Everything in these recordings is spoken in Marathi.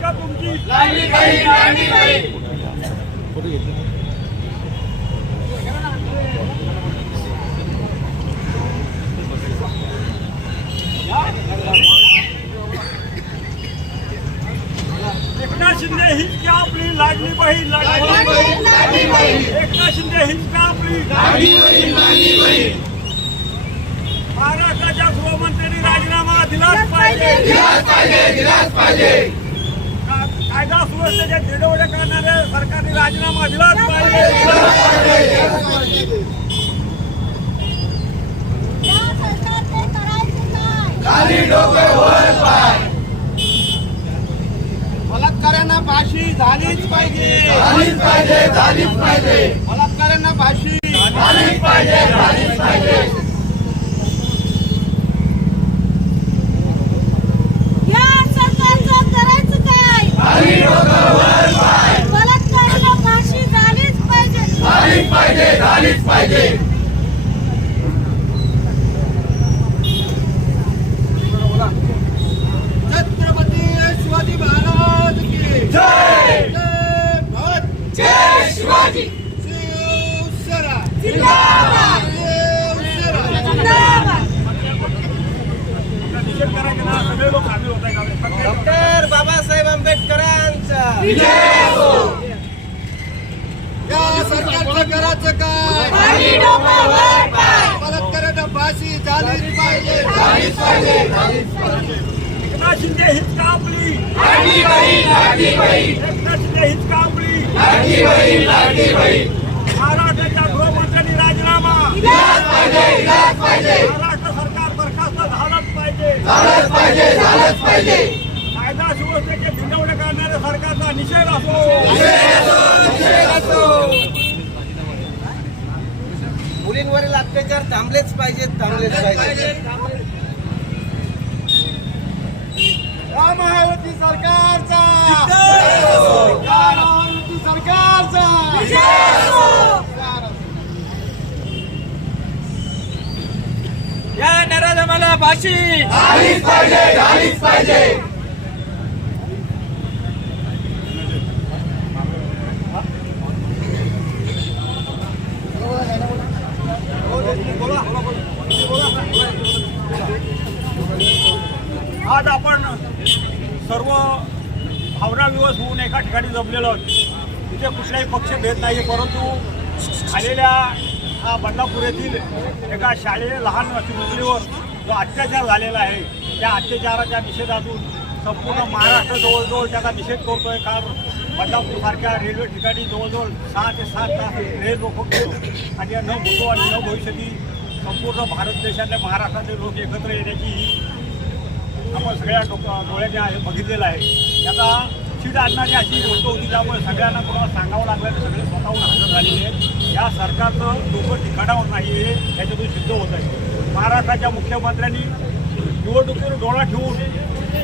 का तुमची लाडली बहीण लाडली बहीण एकनाथ शिंदे हीच का आपली लाडली बहीण लाडली बहीण. एकनाथ शिंदे हीच का आपली महाराष्ट्राच्या गृहमंत्र्यांनी राजीनामा दिलाच पाहिजे. दिलाच पाहिजे दिलाच पाहिजे. का- कायदा सुव्यवस्थेचे तिडवडे करणाऱ्या सरकारने राजीनामा दिलाच पाहिजे. खाली डोके वर पाय बलात्कारांना फाशी झालीच पाहिजे. झालीच पाहिजे झालीच पाहिजे. बलात्कारांना फाशी झालीच पाहिजे. झालीच पाहिजे झालीच पाहिजे झालीच पाहिजे छत्रपती शिवाजी महाराज की जय जय भारत जय शिवाजी शिवसेना जिंदाबाद. शिवसेना जिंदाबाद. निषेध करायचे ना सगळे लोक सामील होत आहे डॉक्टर बाबासाहेब आंबेडकरांचा. या सरकारचं करायचं काय. बलात्कारांना फाशी झालीच पाहिजे. झालीच पाहिजे. एकनाथ शिंदे हीच का आपली? लाडली बहीण लाडली बहीण. एकनाथ शिंदे हीच का आपली? लाडली बहीण लाडली बहीण महाराष्ट्राच्या गृहमंत्र्यांनी राजीनामा दिलाच पाहिजे दिलाच पाहिजे महाराष्ट्र सरकार बरखास्त झालंच पाहिजे. झालंच पाहिजे झालंच पाहिजे. कायदा सुव्यवस्थेचे सरकारचा निषेध असो. निषेध असो मुलींवरील अत्याचार थांबलेच पाहिजेत थांबलेच महायुती सरकारचा या महायुती सरकारचा या नराधमाला फाशी. झालीच पाहिजे झालीच पाहिजे. आज आपण सर्व भावना विवश होऊन एका ठिकाणी जमलेलो तिथे कुठलाही पक्षभेद नाही परंतु आलेल्या हा बदलापूर येथील एका शाळेय लहान अशी मुलीवर जो अत्याचार झालेला आहे त्या अत्याचाराच्या निषेधातून संपूर्ण महाराष्ट्र जवळजवळ त्याचा निषेध करतोय. कारण बदलापूरसारख्या रेल्वे ठिकाणी जवळजवळ सहा ते सात तास रेल रोखून ठेवतो आणि न भूतो आणि न भविष्यती संपूर्ण भारत देशातल्या महाराष्ट्रातले लोक एकत्र येण्याची आपण सगळ्या डोक डोळ्याने बघितलेलं आहे. त्याचा सीट आणणारी अशी गोष्ट होती त्यामुळे सगळ्यांना कोणाला सांगावं लागलं तर सगळे स्वतःहून हजर झालेले आहेत. या सरकारचं डोकं ठिकाणावर नाही हे याच्यातून सिद्ध होत आहे. महाराष्ट्राच्या मुख्यमंत्र्यांनी निवडणुकीवर डोळा ठेवून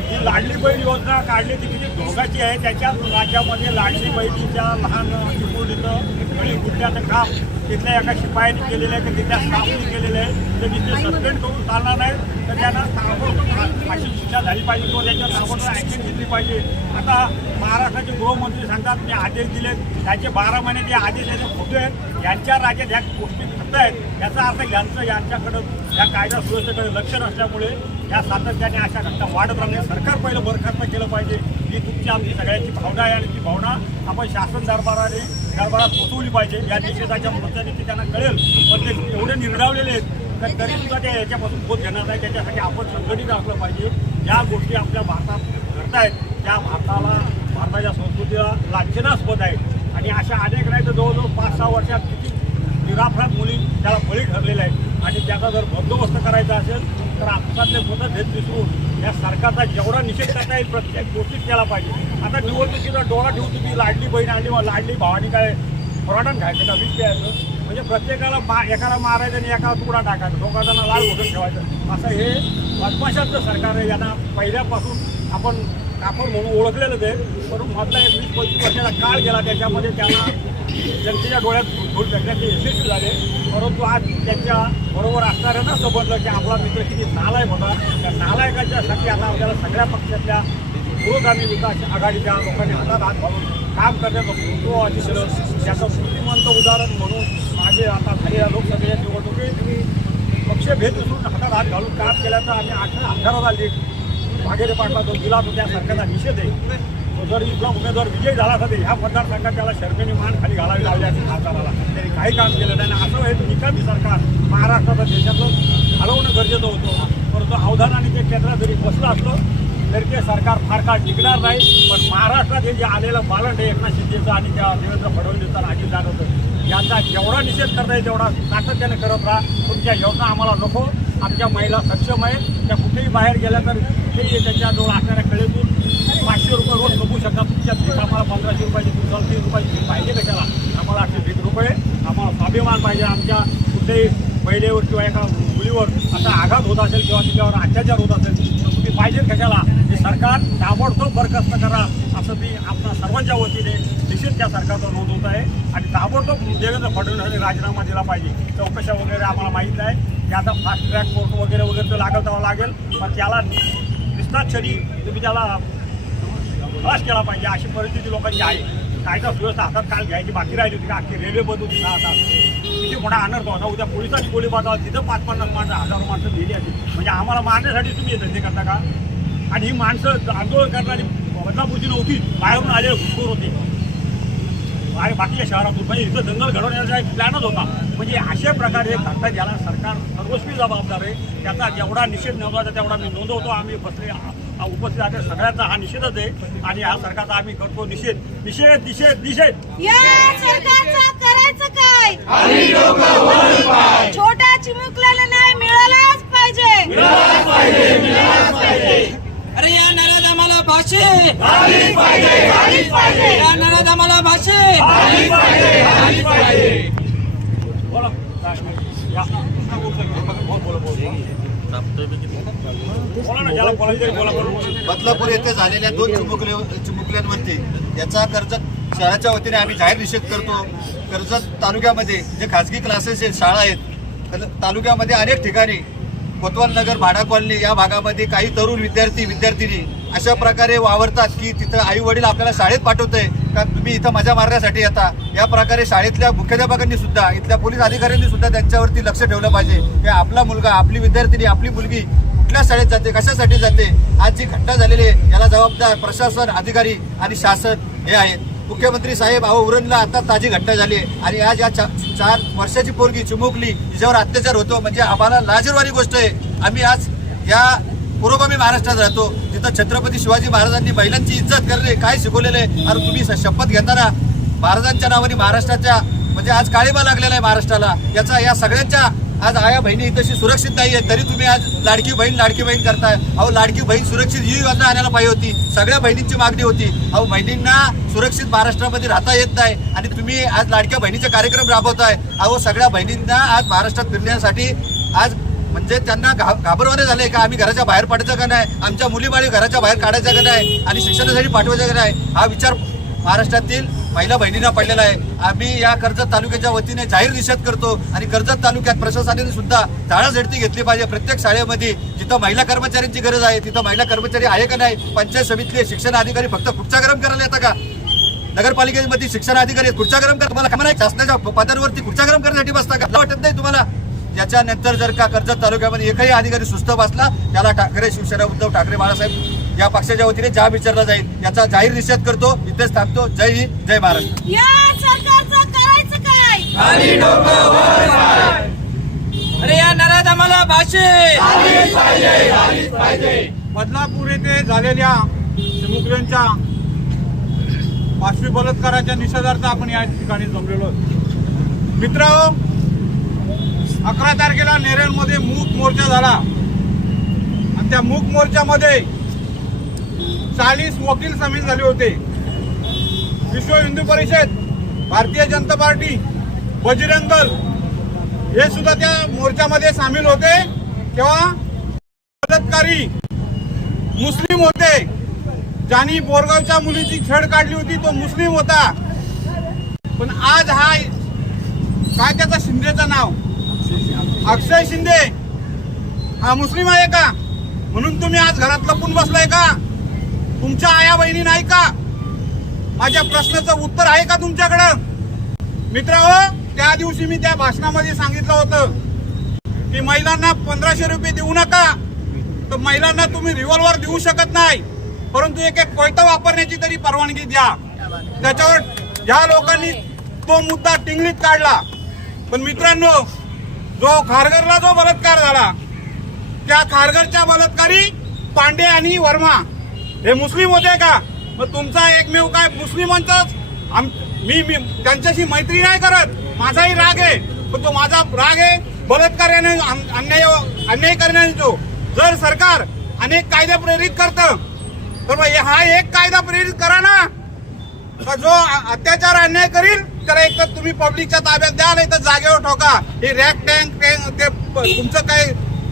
ही लाडली बहीण योजना काढली ती म्हणजे किती धोकाची आहे. त्याच्याच राज्यामध्ये लाडली बहिणीच्या लहान चिमुरडीचं गळी गुडण्याचं काम तिथल्या एका शिपायाने केलेलं आहे तर तिथल्या स्टाफने केलेलं आहे. तर तिथे सस्पेंड करून चालणार नाही. तर त्यांना ताबडतोब अशी शिक्षा झाली पाहिजे. किंवा त्याच्यावर ताबडतोब ॲक्शन घेतली पाहिजे. आता महाराष्ट्राचे गृहमंत्री सांगतात मी आदेश दिलेत. त्याचे बारा महिने जे आदेश याचे खोटे आहेत यांच्या राज्यात ह्या गोष्टी घडत आहेत याचा अर्थ यांचं यांच्याकडं या कायदा सुव्यवस्थेकडे लक्ष नसल्यामुळे या सातत्याने अशा घटना वाढत राहणे सरकार पहिलं बरखास्त केलं पाहिजे. ही तुमची आमची सगळ्यांची भावना आहे आणि ती भावना आपण शासन दरबाराने दरबारात पोचवली पाहिजे. या निषेधाच्या मोर्चाने ते त्यांना कळेल. पण ते एवढे निर्डावलेले आहेत तर तरी सुद्धा त्या याच्यापासून बोध घेणार नाही. त्याच्यासाठी आपण संघटित असलं पाहिजे. या गोष्टी आपल्या भारतात घडतायत. त्या भारताला भारताच्या संस्कृतीला लांछनास्पद आहेत. आणि अशा अनेक नाही तर जवळजवळ पाच सहा वर्षात किती निरापराध मुली त्याला बळी ठरलेल्या आहेत. आणि त्याचा जर बंदोबस्त करायचा असेल तर आपसातले मतभेद विसरून या सरकारचा जेवढा निषेध करता येईल प्रत्येक गोष्टीत केला पाहिजे. आता निवडणुकीचा डोळा ठेवून तुम्ही लाडली बहीण आणि लाडली भावानी काय फराटन खायचं का? विष प्यायचं? म्हणजे प्रत्येकाला मा एकाला मारायचं आणि एकाला तुकडा टाकायचा. लोकांना लाल वगैरे ठेवायचं. असं हे बदमाशांचं सरकार आहे. यांना पहिल्यापासून आपण कापड म्हणून ओळखलेलं ते परंतु मधला एक वीस पंचवीस वर्षाचा काळ गेला त्याच्यामध्ये त्यांना जनतेच्या डोळ्यात धूळ फेकण्यात ते यशस्वी झाले. परंतु आज त्यांच्या बरोबर असणाऱ्यांना समजलं की आपला मित्र किती नालायक होता. त्या नालायकाच्यासाठी आता आपल्याला सगळ्या पक्षातल्या पुरोगामी विकास आघाडीच्या लोकांनी हातात हात घालून काम करण्याचं महत्त्व दिसलं त्याचं श्रुतिमंत उदाहरण म्हणून माझे आता झालेल्या लोकसभेच्या निवडणुकीत पक्षभेद विसरून हातात हात घालून काम केल्याचं आणि आठ आमदाराला लेख भागेरे पाटला जो दिला तो त्यासारख्याचा सरकारचा निषेध आहे. जर इथला उमेदवार विजय झाला असता ह्या मतदारसंघात त्याला शर्मेने मान खाली घालावी लागली असते खासदाराला. त्यांनी काही काम केलं नाही. असं हे निकामी सरकार महाराष्ट्राचं देशातलं घालवणं गरजेचं होतं. परंतु अवधान आणि ते केंद्रात जरी बसलं असलं तरी ते सरकार फार काळ टिकणार नाही. पण महाराष्ट्रात हे जे आलेलं बालंड आहे एकनाथ शिंदेचं आणि त्या देवेंद्र फडणवीसचा आणि अजित दादाचं जेवढा निषेध करता येईल तेवढा सातत्याने करत राहा. तुमच्या योजना आम्हाला नको. आमच्या महिला सक्षम आहेत. त्या कुठेही बाहेर गेल्या तर कुठेही त्यांच्याजवळ असणाऱ्या कळेतून पाचशे रुपये रोज कमवू शकतात. तुमच्या भीक आम्हाला पंधराशे रुपयाची तुमच्या तीन रुपयाची भीक पाहिजे कशाला? आम्हाला असे भीक रुपये आम्हाला स्वाभिमान पाहिजे. आमच्या कुठल्याही महिलेवर किंवा एका मुलीवर असा आघात होत असेल किंवा तिच्यावर अत्याचार होत असेल तर तुम्ही पाहिजे कशाला? हे सरकार ताबडतोब बरखास्त करा असं मी आपल्या सर्वांच्या वतीने निश्चित त्या सरकारचा नोंदवत आहे. आणि ताबडतोब देवेंद्र फडणवीस राजीनामा दिला पाहिजे. चौकशा वगैरे आम्हाला माहीत आहे. की आता फास्ट ट्रॅक कोर्ट वगैरे वगैरे तर लागल तेव्हा लागेल. पण त्याला निष्ठाक्षरी तुम्ही त्याला खलास केला पाहिजे अशी परिस्थिती लोकांची आहे. कायदा सुव्यवस्था हातात काल घ्यायची बाकी राहिली होती अख्खी रेल्वे बंद होती सहा तास किती मोठा अनर्थ होता उद्या पोलिसांनी गोळी बाजावा तिथं पाच पन्नास माणसं हजारो माणसं गेली असतील म्हणजे आम्हाला मारण्यासाठी तुम्ही धंदे करता का? आणि ही माणसं आंदोलन करणारी बदलापूरची नव्हती बाहेरून आलेले घुसखोर होते. आणि बाकीच्या शहरातून म्हणजे इथं दंगल घडवण्याचा एक प्लॅनच होता. म्हणजे अशा प्रकारे घडता ज्याला सरकार सर्वस्वी जबाबदार आहे त्याचा जेवढा निषेध नोंदवायचा तेवढा मी नोंदवतो. आम्ही बसले उपस्थित आहे. सगळ्यांचा हा निषेधच आहे. आणि हा सरकारचा आम्ही करतो निषेध. निषेध निषेध निषेध. या सरकारचं करायचं काय? छोट्या चिमुकल्याला न्याय मिळालाच पाहिजे. अरे या नराध आम्हाला भाषे या नराध आम्हाला भाषे बोला. बदलापूर येथे झालेल्या दोन चिमुकले चिमुकल्यांवरती याचा कर्जत शाळेच्या वतीने आम्ही जाहीर निषेध करतो. कर्जत तालुक्यामध्ये जे खासगी क्लासेस आहेत शाळा आहेत तालुक्यामध्ये अनेक ठिकाणी कोतवाल नगर भाडा कॉलनी या भागामध्ये काही तरुण विद्यार्थी विद्यार्थिनी अशा प्रकारे वावरतात की तिथं आई वडील आपल्याला शाळेत पाठवतोय का तुम्ही इथं मजा मारण्यासाठी येता? या प्रकारे शाळेतल्या मुख्याध्यापकांनी सुद्धा इथल्या पोलीस अधिकाऱ्यांनी सुद्धा त्यांच्यावरती लक्ष ठेवलं पाहिजे. की आपला मुलगा आपली विद्यार्थिनी आपली मुलगी कुठल्या शाळेत जाते कशासाठी जाते आज जी घटना झालेली आहे याला जबाबदार प्रशासन अधिकारी आणि शासन हे आहेत. मुख्यमंत्री साहेब अहो उरणला आता ताजी घटना झाली आहे. आणि आज या चा- चार वर्षाची पोरगी चिमुकली तिच्यावर अत्याचार होतो. म्हणजे आम्हाला लाजीरवाणी गोष्ट आहे. आम्ही आज या पुरोगामी महाराष्ट्रात राहतो. तिथं छत्रपती शिवाजी महाराजांनी महिलांची इज्जत करणे काय शिकवलेलं आहे? अरे तुम्ही शपथ घेताना महाराजांच्या नावाने महाराष्ट्राच्या म्हणजे आज काळीमा लागलेला आहे महाराष्ट्राला. याचा या सगळ्यांच्या आज आया बहिणी तशी सुरक्षित नाही आहे तरी तुम्ही आज लाडकी बहीण लाडकी बहीण करताय. अहो लाडकी बहीण सुरक्षित ही योजना आणायला पाहिजे होती. सगळ्या बहिणींची मागणी होती. अहो बहिणींना सुरक्षित महाराष्ट्रामध्ये राहता येत नाही आणि तुम्ही आज लाडक्या बहिणीचे कार्यक्रम राबवताय. अहो सगळ्या बहिणींना आज महाराष्ट्रात फिरण्यासाठी आज म्हणजे त्यांना घा- घाबरवाने झाले का? आम्ही घराच्या बाहेर पडायचं का नाही? आमच्या मुलीबाळी घराच्या बाहेर काढायचं का नाही? आणि शिक्षणासाठी पाठवायचं का नाही? हा विचार महाराष्ट्रातील महिला बहिणींना पडलेला आहे. आम्ही या कर्जत तालुक्याच्या वतीने जाहीर निषेध करतो आणि कर्जत तालुक्यात प्रशासनाने सुद्धा झडती घेतली पाहिजे. प्रत्येक शाळेमध्ये जिथं महिला कर्मचाऱ्यांची गरज आहे तिथं महिला कर्मचारी आहे का नाही पंचायत समितीतले शिक्षण अधिकारी फक्त खुर्चा गरम करायला येतात का? नगरपालिकेमध्ये शिक्षण अधिकारी खुर्चा गरम कर तुम्हाला काय शासनाच्या पदांवरती खुर्चा गरम करण्यासाठी बसता का? मला वाटत नाही तुम्हाला. याच्यानंतर जर का कर्जत तालुक्यामध्ये एकही अधिकारी सुस्त बसला त्याला ठाकरे शिवसेना उद्धव ठाकरे बाळासाहेब या पक्षाच्या वतीने जाब विचारला जाईल याचा जाहीर निषेध करतो इथेच थांबतो. जय हिंद जय महाराष्ट्र या सरकारचं करायचं काय? अरे या नराध आम्हाला भाषे बदलापूर येथे झालेल्या चिमुकल्यांच्या पाशवी बलात्काराच्या निषेधार्थ आपण या ठिकाणी जमलेलो आहोत. मित्र अकरा तारखेला नेरळमध्ये मूक मोर्चा झाला. आणि त्या मूक मोर्चामध्ये चाळीस वकील सामील झाले होते. विश्व हिंदू परिषद भारतीय जनता पार्टी बजरंग दल हे सुद्धा त्या मोर्चामध्ये सामील होते. तेव्हा मदतकारी मुस्लिम होते. ज्यांनी बोरगावच्या मुलीची छेड काढली होती तो मुस्लिम होता. पण आज हा काय त्याचा शिंदेचं नाव? अक्षय शिंदे. हा मुस्लिम आहे का? म्हणून तुम्ही आज घरात लपून बसलाय का? तुमच्या आया बहिणी नाही का? माझ्या प्रश्नाचं उत्तर आहे का तुमच्याकडं? मित्र त्या दिवशी मी त्या भाषणामध्ये सांगितलं होतं की महिलांना पंधराशे रुपये देऊ नका. तर महिलांना तुम्ही रिव्हॉल्वर देऊ शकत नाही. परंतु एक एक कोयता वापरण्याची तरी परवानगी द्या. त्याच्यावर या लोकांनी तो मुद्दा टिंगलीत काढला. पण मित्रांनो जो खारघरला जो बलात्कार झाला त्या खारघरच्या बलात्कारी पांडे आणि वर्मा हे मुस्लिम होते का? मग तुमचा एकमेव काय मुस्लिमांचाच? आम- मी मी त्यांच्याशी मैत्री नाही करत. माझाही राग आहे. पण तो माझा राग आहे. बलात्काराने अन्याय अन्याय करण्याने जो जर सरकार अनेक कायदे प्रेरित करतं तर मग हा एक कायदा प्रेरित करा ना. का जो अत्याचार अन्याय करील तर एक तर तुम्ही पब्लिकच्या ताब्यात द्या नाही तर जागेवर ठोका. हे रॅक टँक टँक ते तुमचं काय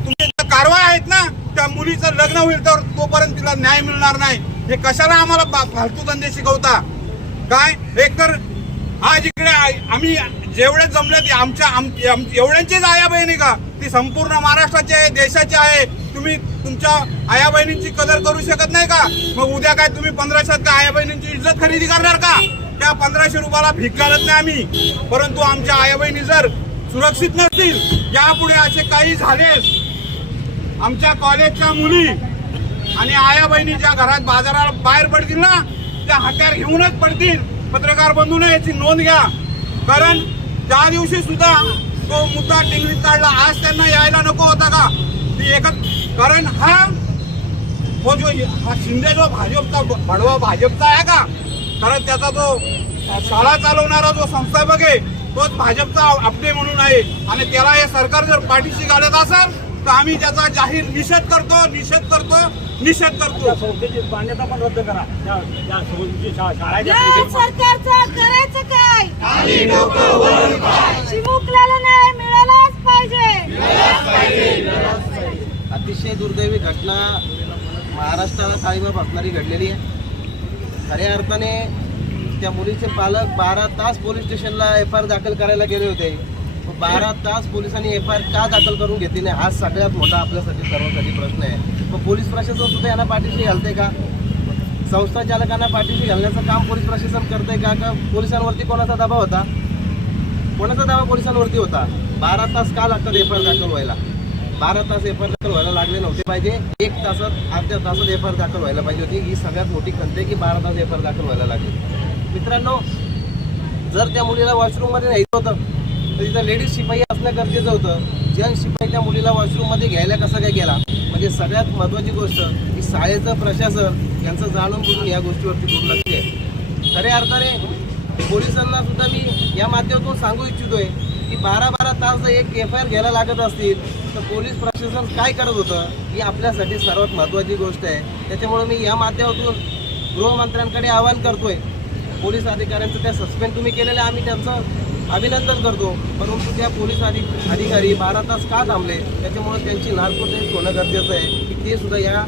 तुमचे जे कारवाई आहेत ना त्या मुलीचं लग्न होईल तर तोपर्यंत तिला न्याय मिळणार नाही. हे कशाला आम्हाला फालतू धंदे शिकवता? काय? एक तर आज इकडे आम्ही जेवढे जमले ते आमच्या एवढ्यांचीच आया बहिणी का? ती संपूर्ण महाराष्ट्राची आहे देशाची आहे. तुम्ही तुमच्या आया बहिणींची कदर करू शकत नाही का? मग उद्या काय तुम्ही पंधराशेत का आया बहिणींची इज्जत खरेदी करणार का? त्या पंधराशे रुपयाला भीक घालत नाही आम्ही. परंतु आमच्या आया बहिणी जर सुरक्षित नसतील यापुढे असे काही झाले आमच्या कॉलेजच्या मुली आणि आया बहिणी ज्या घरात बाजाराला बाहेर पडतील ना त्या हत्यार घेऊनच पडतील. पत्रकार बंधूने याची नोंद घ्या. कारण त्या दिवशी सुद्धा तो मुद्दा टिंगलीत काढला आज त्यांना यायला नको होता का? ती एकच कारण हा हो जो हा शिंदे जो भाजपचा भडवा भाजपचा आहे का? कारण त्याचा जो शाळा चालवणारा जो संस्थापक आहे तोच भाजपचा आपटे म्हणून आहे. आणि त्याला हे सरकार जर पाठीशी घालत असेल तर आम्ही त्याचा जाहीर निषेध करतो निषेध करतो निषेध करतो. संस्थेची मान्यता पण रद्द करा. त्या त्या संस्थेची शा- शाळा ज्या या तिथे- सरकारचं करायचं काय? चिमुकल्याला न्याय मिळालाच पाहिजे. अतिशय दुर्दैवी घटना महाराष्ट्राला काळीमा असणारी घडलेली आहे. खऱ्या अर्थाने त्या मुलीचे पालक बारा तास पोलीस स्टेशनला एफ आय आर दाखल करायला गेले होते. बारा तास पोलिसांनी एफ आय आर का दाखल करून घेतली नाही? हा सगळ्यात मोठा आपल्यासाठी सर्वांसाठी प्रश्न आहे. मग पोलीस प्रशासन सुद्धा यांना पाठीशी घालते का? संस्था चालकांना पाठीशी घालण्याचं काम पोलीस प्रशासन करते का? का पोलिसांवरती कोणाचा दबाव होता? कोणाचा दावा पोलिसांवरती होता? बारा तास का लागतात एफ आय आर दाखल व्हायला? बारा तास एफ आय आर दाखल व्हायला लागले नव्हते पाहिजे. एक तासात अर्ध्या तासात एफ आय आर दाखल व्हायला पाहिजे होती. ही सगळ्यात मोठी खंत आहे की बारा तास एफ आय आर दाखल व्हायला लागली. मित्रांनो जर त्या मुलीला वॉशरूममध्ये न्यायचं होतं तिथं लेडीज शिपाई असणं गरजेचं होतं. जन शिपाई त्या मुलीला वॉशरूममध्ये घ्यायला कसं काय गेला? म्हणजे सगळ्यात महत्त्वाची गोष्ट की शाळेचं प्रशासन यांचं जाणून बुजून या गोष्टीवरती दुर्लक्ष आहे. खऱ्या अर्थाने पोलिसांना सुद्धा मी या माध्यमातून सांगू इच्छितोय की बारा बारा तास जर एक एफ आय आर घ्यायला लागत असतील तर पोलीस प्रशासन काय करत होतं ही आपल्यासाठी सर्वात महत्त्वाची गोष्ट आहे. त्याच्यामुळे मी या माध्यमातून गृहमंत्र्यांकडे आवाहन करतोय. पोलीस अधिकाऱ्यांचं त्या सस्पेंड तुम्ही केलेलं आहे, आम्ही त्यांचं अभिनंदन करतो. परंतु त्या पोलीस अधिक अधिकारी बारा तास का थांबले? त्याच्यामुळे त्यांची नार्को टेस्ट होणं गरजेचं आहे. की ते सुद्धा या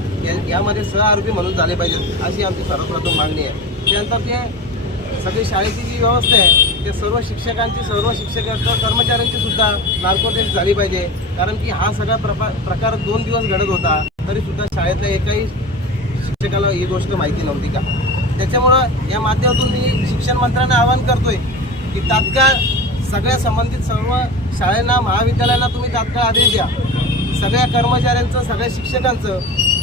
यामध्ये सह आरोपी म्हणून झाले पाहिजेत अशी आमची सर्वप्रथम मागणी आहे. त्यानंतर ते सगळी शाळेची जी व्यवस्था आहे ते सर्व शिक्षकांची सर्व शिक्षक कर्मचाऱ्यांची सुद्धा नार्को टेस्ट झाली पाहिजे. कारण की हा सगळा प्रपा प्रकार दोन दिवस घडत होता तरी सुद्धा शाळेतल्या एकाही शिक्षकाला ही गोष्ट माहिती नव्हती का? त्याच्यामुळं या माध्यमातून मी शिक्षण मंत्र्यांना आवाहन करतोय की तात्काळ सगळ्या संबंधित सर्व शाळांना महाविद्यालयांना तुम्ही तात्काळ आदेश द्या. सगळ्या कर्मचाऱ्यांचं सगळ्या शिक्षकांचं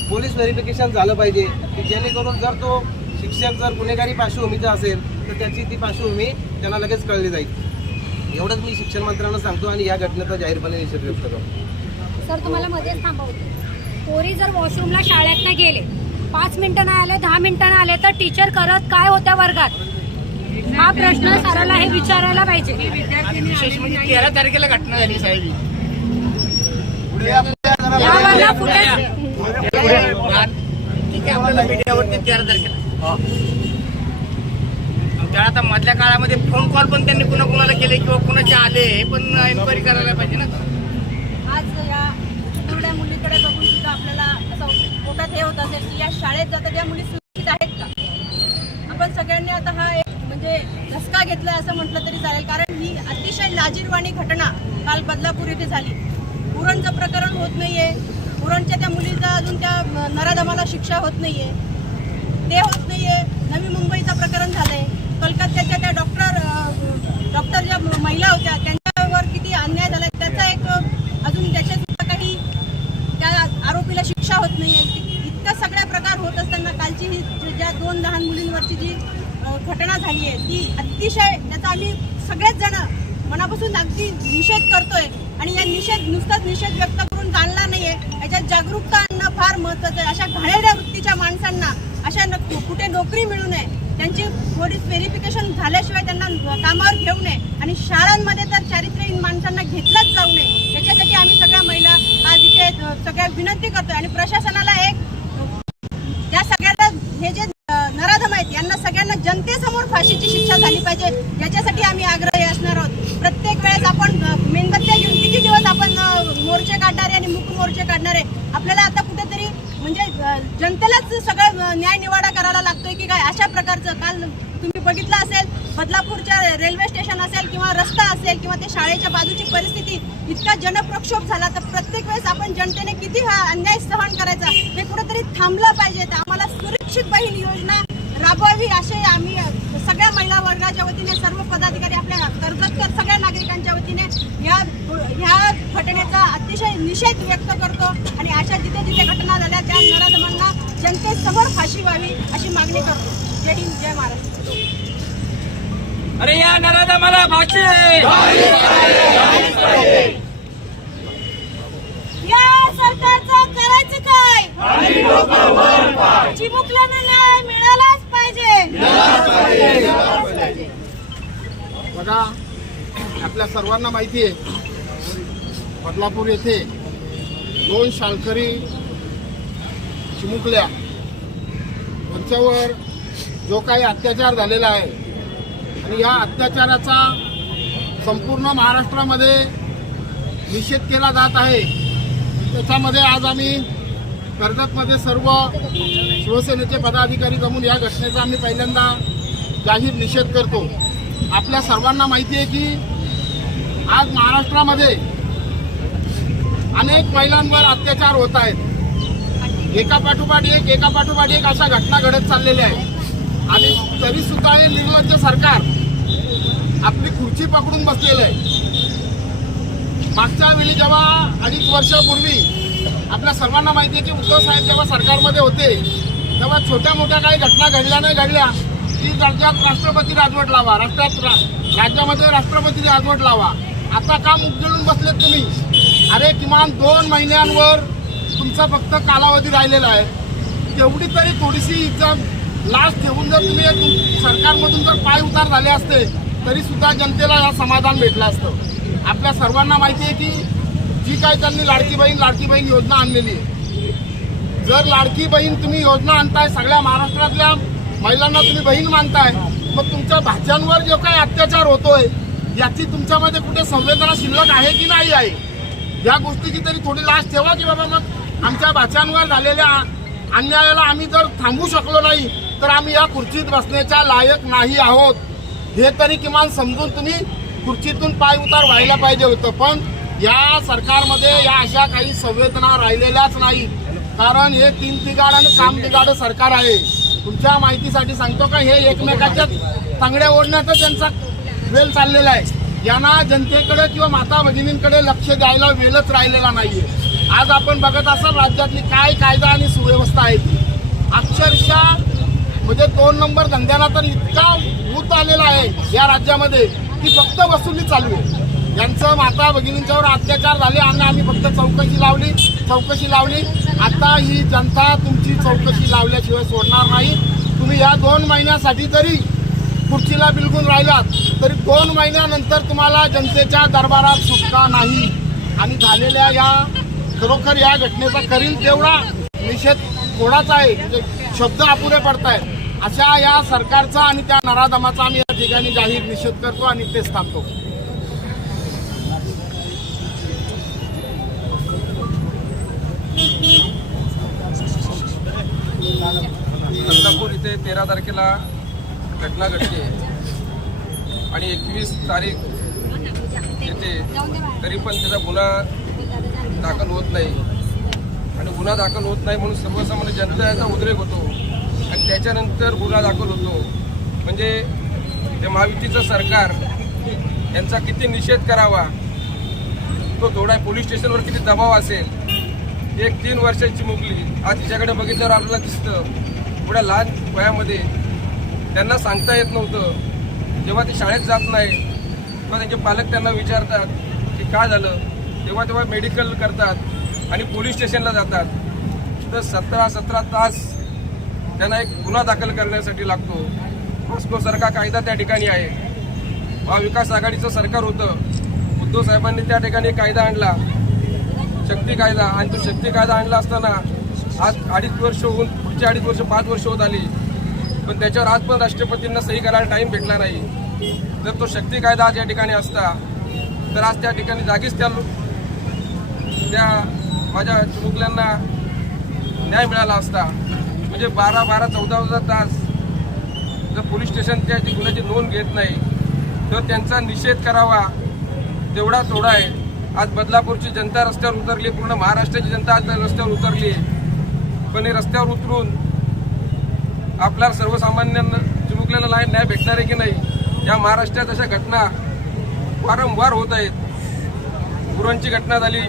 पोलीस व्हेरिफिकेशन झालं पाहिजे की जेणेकरून जर तो शिक्षक जर गुन्हेगारी पार्श्वभूमीचा असेल तर त्याची ती पार्श्वभूमी त्यांना लगेच कळली जाईल. एवढंच मी शिक्षण मंत्र्यांना सांगतो आणि या घटनेचा जाहीरपणे निषेध व्यक्त करतो. सर तुम्हाला मध्येच थांबवतो पोरी जर वॉशरूमला शाळेत गेले पाच मिनिटं नाही आले दहा मिनिटं नाही आले तर टीचर करत काय होत्या वर्गात? हा प्रश्न सराला हे विचारायला पाहिजे. विशेष म्हणजे तेरा तारखेला घटना झाली साहेब यावरला फुटेज ठीक आहे आपल्याला मीडियावरती तेरा तारखेला. त्या आता मधल्या काळामध्ये फोन कॉल पण त्यांनी कुणा कुणाला केले किंवा कुणाचे आले हे पण एन्क्वायरी करायला पाहिजे ना. आज या मुलीकडे बघून सुद्धा आपल्याला असं पोटात हे होत असेल की या शाळेत जाता त्या मुली सुरक्षित आहेत का? आपण सगळ्यांनी आता हा म्हणजे धसका घेतला असं म्हटलं तरी चालेल. कारण ही अतिशय लाजीरवाणी घटना काल बदलापूर येथे झाली. पुरणचं प्रकरण होत नाहीये. पुरणच्या त्या मुलीचा अजून त्या नराधमाला शिक्षा होत नाहीये. ते होत नाहीये. नवी मुंबईचं प्रकरण झालंय. कलकत्त्याच्या त्या डॉक्टर डॉक्टर ज्या महिला होत्या त्यांच्यावर किती अन्याय झालाय त्याचा एक अजून त्याच्या सुद्धा काही त्या आरोपीला शिक्षा होत नाहीये. इतक्या सगळ्या प्रकार होत असताना कालची ही ज्या दोन लहान मुलींवरची जी घटना झाली आहे ती अतिशय त्याचा आम्ही सगळेच जण मनापासून अगदी निषेध करतोय आणि या निषेध नुसताच निषेध व्यक्त करून चालणार नाहीये. याच्यात जागरूकता आणणं फार महत्वाचं आहे. अशा घाणेरड्या वृत्तीच्या माणसांना अशा कुठे नोकरी मिळू नये त्यांची थोडी व्हेरिफिकेशन झाल्याशिवाय त्यांना कामावर घेऊ नये. आणि शाळांमध्ये तर चारित्र माणसांना घेतलंच जाऊ नये याच्यासाठी आम्ही सगळ्या महिला आज इथे अ, सगळ्या विनंती करतोय आणि प्रशासनाला एक या सगळ्यांना हे जे अ, नराधम आहेत यांना सगळ्यांना जनतेसमोर फाशीची पाहिजेत याच्यासाठी आम्ही आग्रही असणार आहोत. प्रत्येक वेळेस आपण मेणबत्त्या घेऊन किती दिवस आपण मोर्चे काढणारे आणि मुख मोर्चे काढणारे आपल्याला आता कुठेतरी म्हणजे जनतेलाच सगळं न्याय निवाडा करायला लागतोय की काय? अशा प्रकारचं काल तुम्ही बघितलं असेल बदलापूरच्या रेल्वे स्टेशन असेल किंवा रस्ता असेल किंवा ते शाळेच्या बाजूची परिस्थिती इतका जनप्रक्षोभ झाला तर प्रत्येक वेळेस आपण जनतेने किती हा अन्याय सहन करायचा हे कुठेतरी थांबलं पाहिजे. तर आम्हाला सुरक्षित बहीण योजना राबवावी असे आम्ही महिला वर्गाच्या वतीने सर्व पदाधिकारी आपल्या कर्जतकर सगळ्या नागरिकांच्या वतीने या ह्या घटनेचा अतिशय निषेध व्यक्त करतो आणि अशा जिथे जिथे घटना झाल्या त्या नराधमांना जनतेसमोर फाशी व्हावी अशी मागणी करतो. जय हिंद जय महाराष्ट्र. अरे या नराधा मला भाषे या सरकारचं करायचं काय? चिमुकल्यांना न्याय! मिळालाच पाहिजे बघा आपल्या सर्वांना माहिती आहे बदलापूर येथे दोन शाळकरी चिमुकल्या. त्यांच्यावर जो काही अत्याचार झालेला आहे आणि या अत्याचाराचा संपूर्ण महाराष्ट्रामध्ये निषेध केला जात आहे. त्याच्यामध्ये आज आम्ही कर्जतमध्ये सर्व शिवसेनेचे पदाधिकारी जमून या घटनेचा आम्ही पहिल्यांदा जाहीर निषेध करतो. आपल्या सर्वांना माहिती आहे की आज महाराष्ट्रामध्ये अनेक महिलांवर अत्याचार होत आहेत. एका पाठोपाठ एक एका पाठोपाठ एक अशा घटना घडत चाललेल्या आहेत. आणि तरी सुद्धा हे निर्लज्ज सरकार आपली खुर्ची पकडून बसलेलं आहे. मागच्या वेळी जेव्हा अडीच वर्षापूर्वी आपल्या सर्वांना माहिती आहे की उद्धव साहेब जेव्हा सरकारमध्ये होते तेव्हा छोट्या मोठ्या काही घटना घडल्या नाही घडल्या की राज्यात राष्ट्रपती राजवट लावा राष्ट्रात राज्यामध्ये राष्ट्रपती राजवट लावा. आता काम उजळून बसलेत तुम्ही. अरे किमान दोन महिन्यांवर तुमचा फक्त कालावधी राहिलेला आहे. तेवढी तरी थोडीशी इज्जत लास्ट ठेवून जर तुम्ही सरकारमधून जर पाय उतार झाले असते तरी सुद्धा जनतेला या समाधान भेटलं असतं. आपल्या सर्वांना माहिती आहे की जी काय त्यांनी लाडकी बहीण लाडकी बहीण योजना आणलेली आहे. जर लाडकी बहीण तुम्ही योजना आणताय सगळ्या महाराष्ट्रातल्या महिलांना तुम्ही बहीण मानताय मग तुमच्या भाज्यांवर जो काही अत्याचार होतोय याची तुमच्यामध्ये कुठे संवेदना शिल्लक आहे की नाही आहे? या गोष्टीची तरी थोडी लाश ठेवा की बाबा मग आमच्या भाच्यांवर झालेल्या अन्यायाला आम्ही जर थांबू शकलो नाही तर आम्ही या खुर्चीत बसण्याच्या लायक नाही आहोत. हे तरी किमान समजून तुम्ही खुर्चीतून पाय उतार व्हायला पाहिजे होतं. पण या सरकारमध्ये या अशा काही संवेदना राहिलेल्याच नाही. कारण हे तीन तिगाड आणि काम तिगाड सरकार आहे. तुमच्या माहितीसाठी सांगतो का हे एकमेकाच्या तांगड्या ओढण्याचा त्यांचा वेल चाललेला आहे. यांना जनतेकडे किंवा माता भगिनींकडे लक्ष द्यायला वेलच राहिलेला नाहीये. आज आपण बघत असाल राज्यातली काय कायदा आणि सुव्यवस्था आहे ती. अक्षरशः म्हणजे दोन नंबर धंद्याला तर इतका भूत आलेला आहे या राज्यामध्ये की फक्त वसुली चालू आहे. यांचं माता भगिनींच्यावर अत्याचार झाले आणि आम्ही फक्त चौकशी लावली चौकशी लावली. आता ही जनता तुमची चौकशी लावल्याशिवाय सोडणार नाही. तुम्ही या दोन महिन्यासाठी तरी खुर्चीला बिलगून राहिलात तरी दोन महिन्यानंतर तुम्हाला जनतेच्या दरबारात सुटका नाही. आणि झालेल्या या खरोखर या घटनेचा करील तेवढा निषेध थोडाच आहे? म्हणजे शब्द अपुरे पडत आहेत अशा या सरकारचा आणि त्या नराधमाचा आम्ही या ठिकाणी जाहीर निषेध करतो आणि तेच थांबतो. ते तेरा तारखेला घटना घडली आणि एकवीस तारीख येते तरी पण त्याचा गुन्हा दाखल होत नाही. आणि गुन्हा दाखल होत नाही म्हणून सर्वसामान्य जनता याचा उद्रेक होतो. आणि त्याच्यानंतर गुन्हा दाखल होतो. म्हणजे ते महायुतीचं सरकार यांचा किती निषेध करावा? तो थोडा पोलीस स्टेशनवर किती दबाव असेल? एक तीन वर्षाची मुगली आज तिच्याकडे बघितल्यावर आपल्याला दिसतं. थोड्या लहान वयामध्ये त्यांना सांगता येत नव्हतं. जेव्हा ते शाळेत जात नाही तेव्हा त्यांचे पालक त्यांना विचारतात की काय झालं? तेव्हा तेव्हा मेडिकल करतात आणि पोलीस स्टेशनला जातात. तर सतरा सतरा तास त्यांना एक गुन्हा दाखल करण्यासाठी लागतो. मॉस्कोसारखा कायदा त्या ठिकाणी आहे. महाविकास आघाडीचं सरकार होतं. उद्धव साहेबांनी त्या ठिकाणी कायदा आणला. शक्ती कायदा. आणि तो शक्ती कायदा आणला असताना आज अडीच वर्ष होऊन पुढची अडीच वर्ष पाच वर्ष होत आली. पण त्याच्यावर आज पण राष्ट्रपतींना सही करायला टाईम भेटला नाही. जर तो शक्ती कायदा आज या ठिकाणी असता तर आज त्या ठिकाणी जागीच त्या त्या माझ्या चिमुकल्यांना न्याय मिळाला असता. म्हणजे बारा बारा चौदा चौदा तास जर पोलीस स्टेशन त्याची गुन्ह्याची नोंद घेत नाही तर त्यांचा निषेध करावा तेवढा थोडा आहे. आज बदलापूरची जनता रस्त्यावर उतरली पूर्ण महाराष्ट्राची जनता आज रस्त्यावर उतरली. पण हे रस्त्यावर उतरून आपल्या सर्वसामान्यांना चिमुकल्याला न्याय न्याय भेटणार आहे की नाही? या महाराष्ट्रात अशा घटना वारंवार होत आहेत. गुरांची घटना झाली.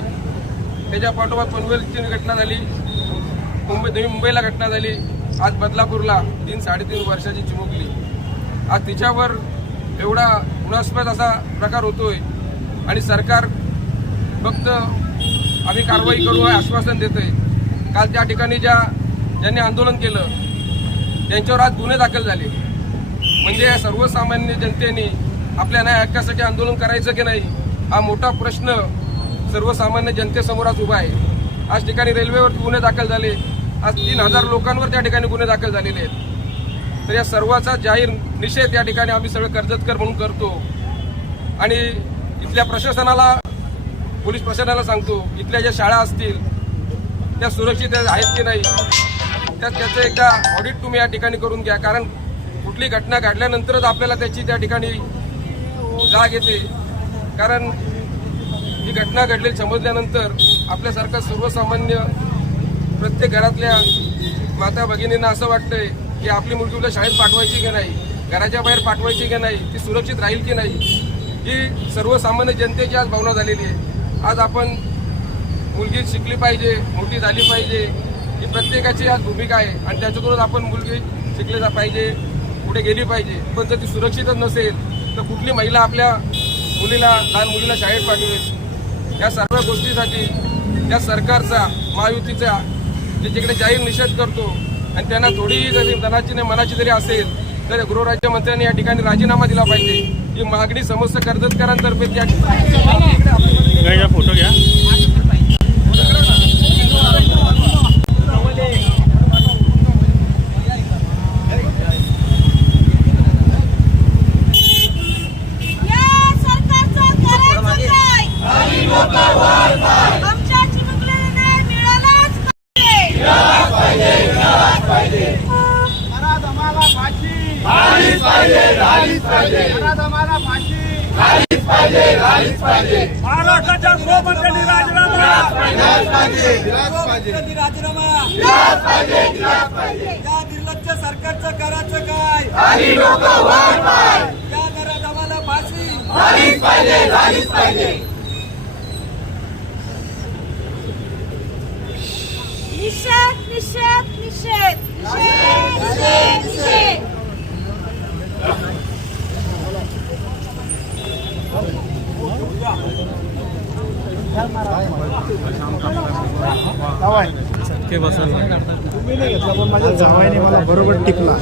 त्याच्या पाठोपाठ पनवेलची घटना झाली. मुंबई नवी मुंबईला घटना झाली. आज बदलापूरला तीन साडेतीन वर्षाची चिमुकली. आज तिच्यावर एवढा गुणास्पद असा प्रकार होतोय. आणि सरकार फक्त आम्ही कारवाई करू हे आश्वासन आहे काल त्या ठिकाणी ज्या ज्यांनी आंदोलन केलं त्यांच्यावर आज गुन्हे दाखल झाले. म्हणजे या सर्वसामान्य जनतेने आपल्या न्याय हक्कासाठी आंदोलन करायचं की नाही हा मोठा प्रश्न सर्वसामान्य जनतेसमोर आज उभा आहे. आज ठिकाणी रेल्वेवर गुन्हे दाखल झाले. आज तीन हजार लोकांवर त्या ठिकाणी गुन्हे दाखल झालेले आहेत. तर या सर्वाचा जाहीर निषेध या ठिकाणी आम्ही सगळे कर्जतकर म्हणून करतो. आणि इथल्या प्रशासनाला पोलीस प्रशासनाला सांगतो इथल्या ज्या शाळा असतील त्या सुरक्षित आहेत की नाही त्या त्याचं एकदा ऑडिट तुम्ही या ठिकाणी करून घ्या. कारण कुठली घटना घडल्यानंतरच आपल्याला त्याची त्या ठिकाणी जाग येते. कारण ही घटना घडलेली समजल्यानंतर आपल्यासारखं सर्वसामान्य प्रत्येक घरातल्या माता भगिनींना असं वाटतंय की आपली मुलगी उद्या शाळेत पाठवायची की नाही घराच्या बाहेर पाठवायची की नाही ती सुरक्षित राहील की नाही ही सर्वसामान्य जनतेची आज भावना झालेली आहे. आज आपण मुलगी शिकली पाहिजे मोठी झाली पाहिजे ही प्रत्येकाची आज भूमिका आहे. आणि त्याच्यातूनच आपण मुलगी शिकली जा पाहिजे पुढे गेली पाहिजे. पण जर ती सुरक्षितच नसेल तर कुठली महिला आपल्या मुलीला लहान मुलीला शाळेत पाठवेल? या सर्व गोष्टीसाठी त्या सरकारचा महायुतीचा जिकडे जाहीर निषेध करतो आणि त्यांना थोडीही जरी धनाची नाही मनाची जरी असेल तर गृहराज्यमंत्र्यांनी या ठिकाणी राजीनामा दिला पाहिजे. ही मागणी समस्त कर्जतकरांतर्फे त्या फोटो घ्या या सरकारचं करायचं काय आमच्या चिमुकल्याला न्याय मिळालाच पाहिजे नराधमाला फाशी झालीच पाहिजे नराधमाला फाशी महाराष्ट्राच्या गृहमंत्र्यांनी राजीनामा राजीनामा या निर्लज्ज सरकारचं करायचं काय या नराधमाला फाशी निषेध निषेध निषेध निषेध निषेध. नाही घेतला पण माझ्या जावायने मला बरोबर टिकला.